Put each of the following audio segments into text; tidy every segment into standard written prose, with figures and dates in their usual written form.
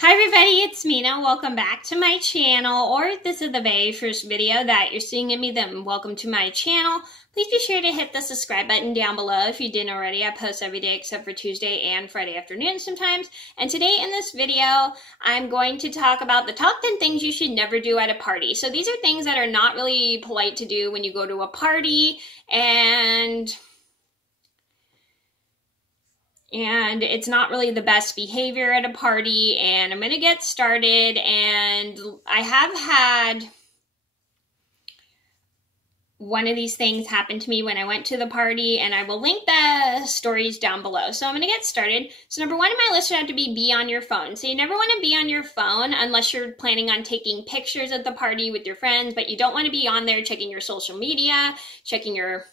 Hi everybody, it's Mena. Welcome back to my channel, or if this is the very first video that you're seeing of me, then welcome to my channel. Please be sure to hit the subscribe button down below if you didn't already. I post every day except for Tuesday and Friday afternoon sometimes. And today in this video, I'm going to talk about the top 10 things you should never do at a party. So these are things that are not really polite to do when you go to a party, and it's not really the best behavior at a party. And I'm going to get started, and I have had one of these things happen to me when I went to the party, and I will link the stories down below. So I'm going to get started. So number one on my list would have to be on your phone. So you never want to be on your phone unless you're planning on taking pictures at the party with your friends, but you don't want to be on there checking your social media, checking your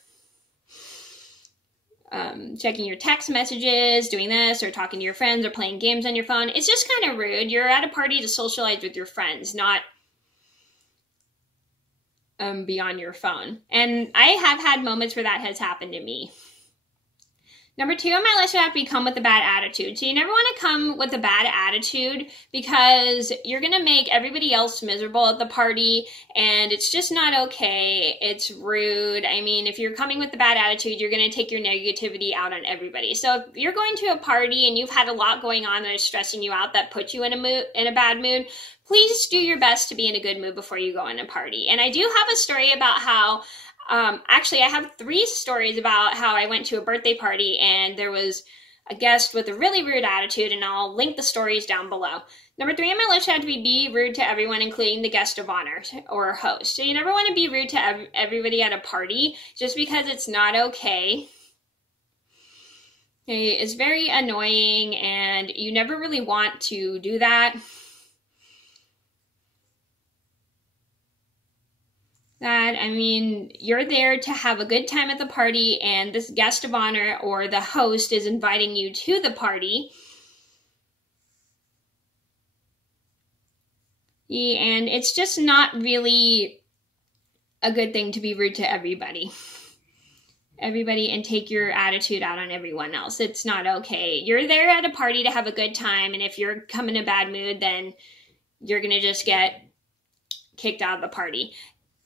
text messages, doing this, or talking to your friends, or playing games on your phone. It's just kind of rude. You're at a party to socialize with your friends, not be on your phone. And I have had moments where that has happened to me. Number two on my list would have to be come with a bad attitude. So you never want to come with a bad attitude, because you're going to make everybody else miserable at the party, and it's just not okay. It's rude. I mean, if you're coming with a bad attitude, you're going to take your negativity out on everybody. So if you're going to a party and you've had a lot going on that is stressing you out, that puts you in a bad mood, please do your best to be in a good mood before you go in a party. And I do have a story about how actually, I have 3 stories about how I went to a birthday party and there was a guest with a really rude attitude, and I'll link the stories down below. Number 3 on my list had to be rude to everyone, including the guest of honor or host. So you never want to be rude to everybody at a party just because it's not okay. It's very annoying, and you never really want to do that. I mean, you're there to have a good time at the party, and this guest of honor or the host is inviting you to the party. And it's just not really a good thing to be rude to everybody. And take your attitude out on everyone else. It's not okay. You're there at a party to have a good time, and if you're coming in a bad mood, then you're going to just get kicked out of the party.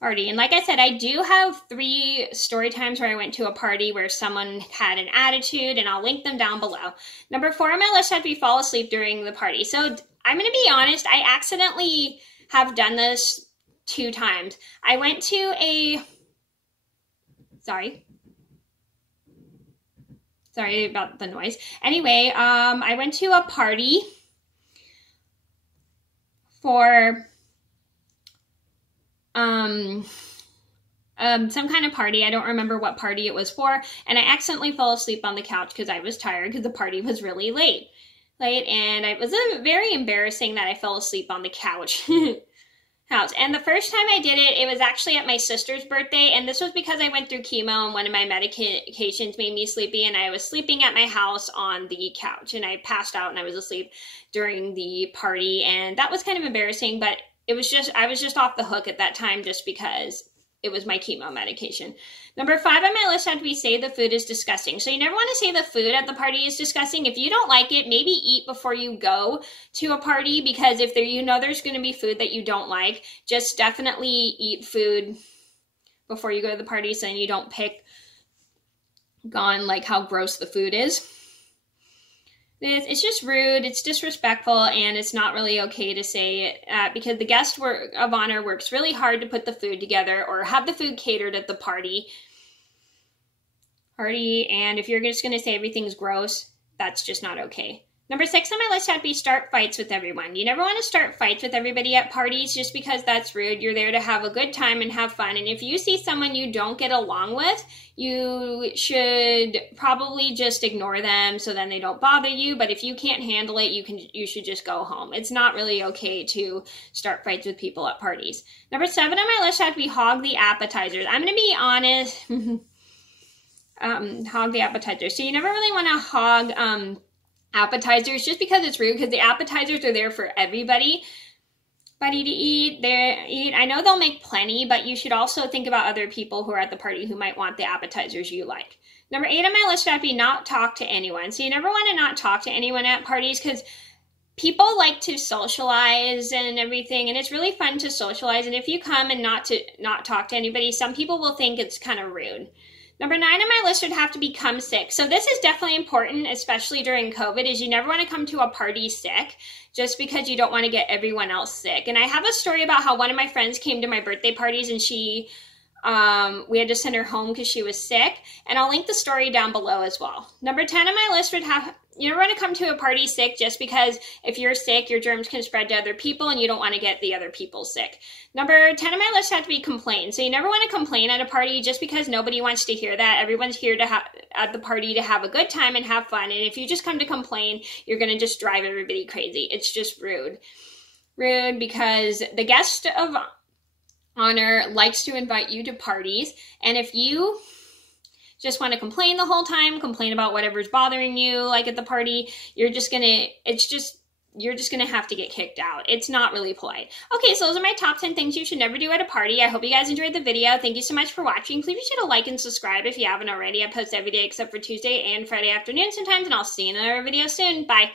And like I said, I do have 3 story times where I went to a party where someone had an attitude, and I'll link them down below. Number 4 on my list had to be fall asleep during the party. So I'm going to be honest, I accidentally have done this 2 times. I went to a, sorry about the noise. Anyway, I went to a party for some kind of party. I don't remember what party it was for, and I accidentally fell asleep on the couch because I was tired because the party was really late, and it was very embarrassing that I fell asleep on the couch. And the first time I did it, it was actually at my sister's birthday, and this was because I went through chemo and one of my medications made me sleepy, and I was sleeping at my house on the couch, and I passed out and I was asleep during the party, and that was kind of embarrassing, but I was just off the hook at that time just because it was my chemo medication. Number 5 on my list had to be say the food is disgusting. So you never want to say the food at the party is disgusting. If you don't like it, maybe eat before you go to a party, because if there's going to be food that you don't like, just definitely eat food before you go to the party so then you don't pick on like how gross the food is. It's just rude, it's disrespectful, and it's not really okay to say it because the guest of honor works really hard to put the food together or have the food catered at the party. And if you're just going to say everything's gross, that's just not okay. Number 6 on my list had to be start fights with everyone. You never want to start fights with everybody at parties just because that's rude. You're there to have a good time and have fun. And if you see someone you don't get along with, you should probably just ignore them so then they don't bother you. But if you can't handle it, you should just go home. It's not really okay to start fights with people at parties. Number 7 on my list had to be hog the appetizers. I'm going to be honest. Hog the appetizers. So you never really want to hog appetizers just because it's rude, because the appetizers are there for everybody to eat. I know they'll make plenty, but you should also think about other people who are at the party who might want the appetizers you like. Number 8 on my list would be not talk to anyone. So you never want to not talk to anyone at parties, because people like to socialize and everything, and it's really fun to socialize. And if you come and not talk to anybody, some people will think it's kind of rude. Number 9 on my list would have to become sick. So this is definitely important, especially during COVID, is you never want to come to a party sick just because you don't want to get everyone else sick. And I have a story about how one of my friends came to my birthday parties and we had to send her home because she was sick. And I'll link the story down below as well. Number 10 on my list would have, you never want to come to a party sick just because if you're sick, your germs can spread to other people and you don't want to get the other people sick. Number 10 on my list had to be complain. So you never want to complain at a party just because nobody wants to hear that. Everyone's here at the party to have a good time and have fun. And if you just come to complain, you're going to just drive everybody crazy. It's just rude. Rude because the guest of honor likes to invite you to parties. And if you just want to complain the whole time, complain about whatever's bothering you, like at the party, you're just gonna have to get kicked out. It's not really polite. Okay, so those are my top 10 things you should never do at a party. I hope you guys enjoyed the video. Thank you so much for watching. Please be sure to like and subscribe if you haven't already. I post every day except for Tuesday and Friday afternoon sometimes, and I'll see you in another video soon. Bye.